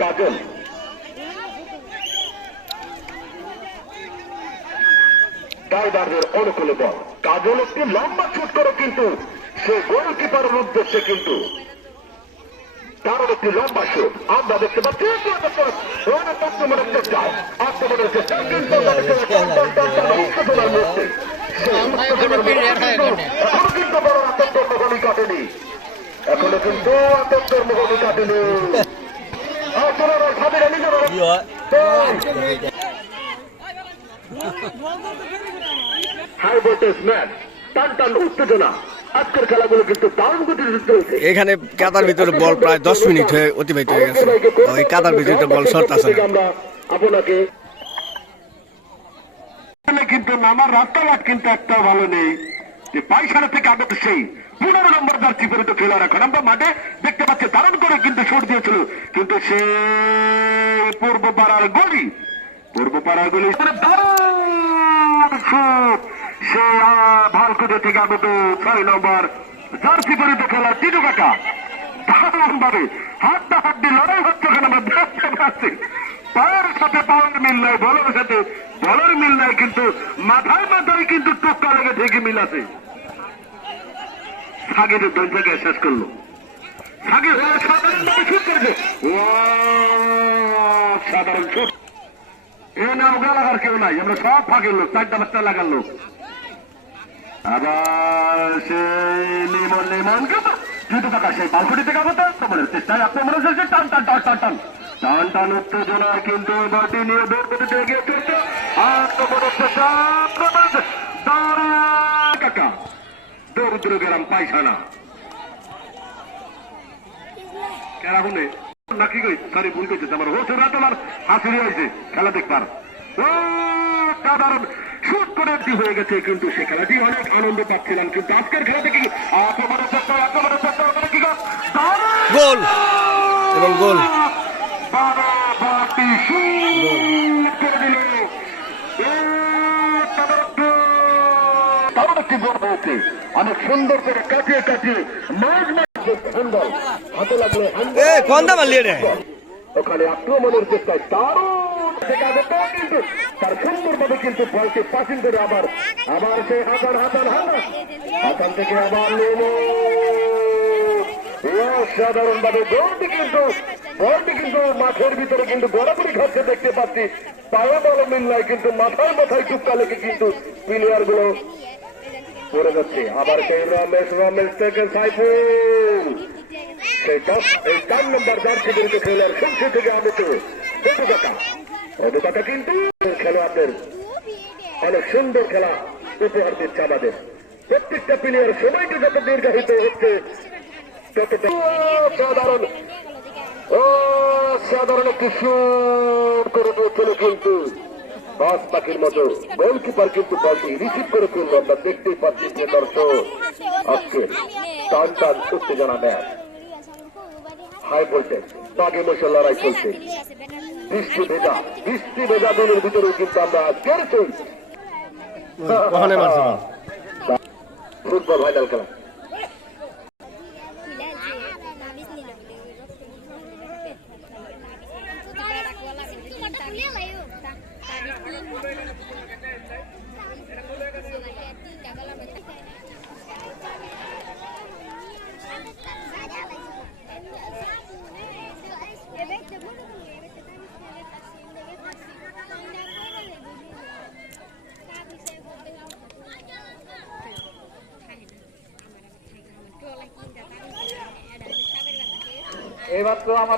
কাজল ড্রাইভারদের অনুকূলে বল। কাজল একটি লম্বা শুট করে কিন্তু সে গোলকিপারের উদ্দেশ্যে কিন্তু তারও একটি লম্বা শুট আমরা দেখতে পাচ্ছি। আক্রমণের চেষ্টায় আক্রমণের চেষ্টা কিন্তু এখনো কিন্তু বড় আতঙ্কের মুখোমুখি কাটেনি, এখনো কিন্তু আতঙ্কের মুখোমুখি কাটেনি। হাই ভোল্টেজ ম্যাচ, টান টান উত্তেজনা। আজকের খেলাগুলো কিন্তু দারুণ গতিতে চলছে। এখানে কাদার ভিতরে বল প্রায় 10 মিনিট হয়ে অতিবাহিত হয়ে গেছে। ওই কাদার ভিতরে বল শর্ট আছে না। আমরা আপনাকে কিন্তু নামার রাস্তাঘাট কিন্তু একটাও ভালো নেই। যে 22 থেকে আগত সেই 15 নম্বর জার্সি পরিত খেলার এখন আমরা মাঠে দেখতে পাচ্ছি দারুণ করে কিন্তু শট দিয়েছিল, কিন্তু সে পূর্ব পাড়ার গলি দারুণ শট সে ভালকুদে থেকে আগত 6 নম্বর জার্সি পরিত খেলা টিটু কাকা দারুণ ভাবে হাড্ডাহাড্ডি লড়াই হচ্ছে ওখানে আমরা দেখতে পাচ্ছি। পায়ের সাথে পাওয়ার মিল নাই, বলের সাথে বলের মিল নাই, কিন্তু মাথায় কিন্তু টোকা লেগে থেকে মিল আছে। সাগেরের দল জায়গায় শেষ করলো। সাধারণ ছুট এ না ওগা লাগার কেউ নাই, আমরা সব ফাঁকের লোক, 4টা লাগার লোক। আবার সেই লিমন কিন্তু টাকা সেই বালকুটি থেকে আগত তোমাদের চেষ্টায় আক্রমণ চলছে। টান টান টান টান টান টান টান উত্তেজনা কিন্তু বলটি নিয়ে দৌড় করতে এগিয়ে চলছে। আক্রমণের চেষ্টা কাকা দরিদ্র গ্রাম পায়খানা কেরাগুনে নাকি কই সরি ভুল করছে আমার হোসেন রাতলার হাসিরি হয়েছে খেলা দেখবার। সাধারণ শুট করে একটি হয়ে গেছে, কিন্তু সে খেলাটি অনেক আনন্দ পাচ্ছিলাম, কিন্তু আজকের খেলা থেকে আক্রমণের চেষ্টা কি গোল এবং গোল করে দিল। দারুণ একটি গোল হয়েছে, অনেক সুন্দর করে কাটিয়ে মাঝ হ্যান্ডল হাতে লাগলে ওখানে আক্রমণের চেষ্টায় দারুণ কিন্তু তার সুন্দরভাবে কিন্তু বলকে পাসিং করে আবার সেই হাসান থেকে আবার অসাধারণ ভাবে বলটি কিন্তু মাঠের ভিতরে কিন্তু গড়াগড়ি খাচ্ছে দেখতে পাচ্ছি। পায়ে বল মিল নাই, কিন্তু মাথায় টুকটা লেগে কিন্তু প্লেয়ার গুলো পড়ে যাচ্ছে। আবার সেই রমেশ থেকে সাইফুল সেই 4 নম্বর জার্সি বিরুদ্ধে খেলার সংসদ থেকে আগত অদুকাটা কিন্তু খেলোয়াড়দের অনেক সুন্দর খেলা উপহার দিচ্ছে আমাদের। প্রত্যেকটা প্লেয়ার সময়টা যত দীর্ঘায়িত হচ্ছে ততটা সাধারণ একটি শুট করে দিয়েছিল, কিন্তু বাস পাখির মতো গোলকিপার কিন্তু বলটি রিসিভ করে তুলল। আমরা দেখতেই পাচ্ছি যে দর্শক আজকে টান টান উত্তেজনা ম্যাচ, হাই ভোল্টেজ বাঘে মশা লড়াই চলছে। বৃষ্টি ভেজা দিনের ভিতরে কিন্তু আমরা আজকের ফুটবল ফাইনাল খেলা এইমাত্র আমাদের